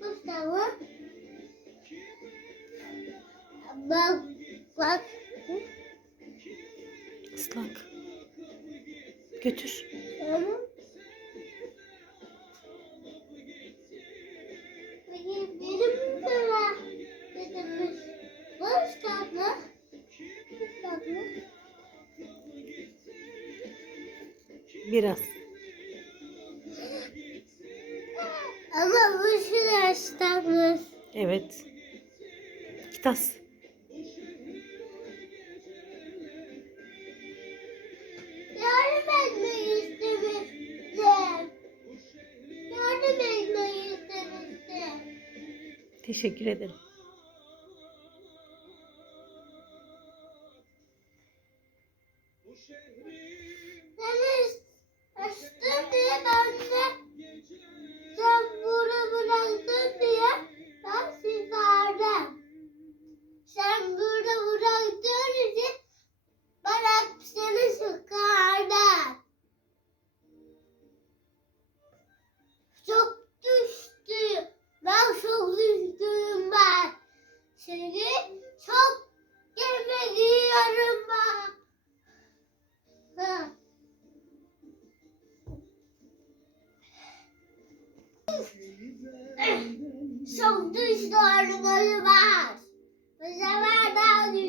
Mustafa. Bak bak. Islak. Götür. Biraz. Ama bu şu Mustafa. Evet. Kitas. Yardım etmeyi istemiştim. Yardım etmeyi istemiştim. Teşekkür ederim. Seni açtım Seni çok yemek yiyorum ben. Ha. Çok arabayı var. Bu sefer daha.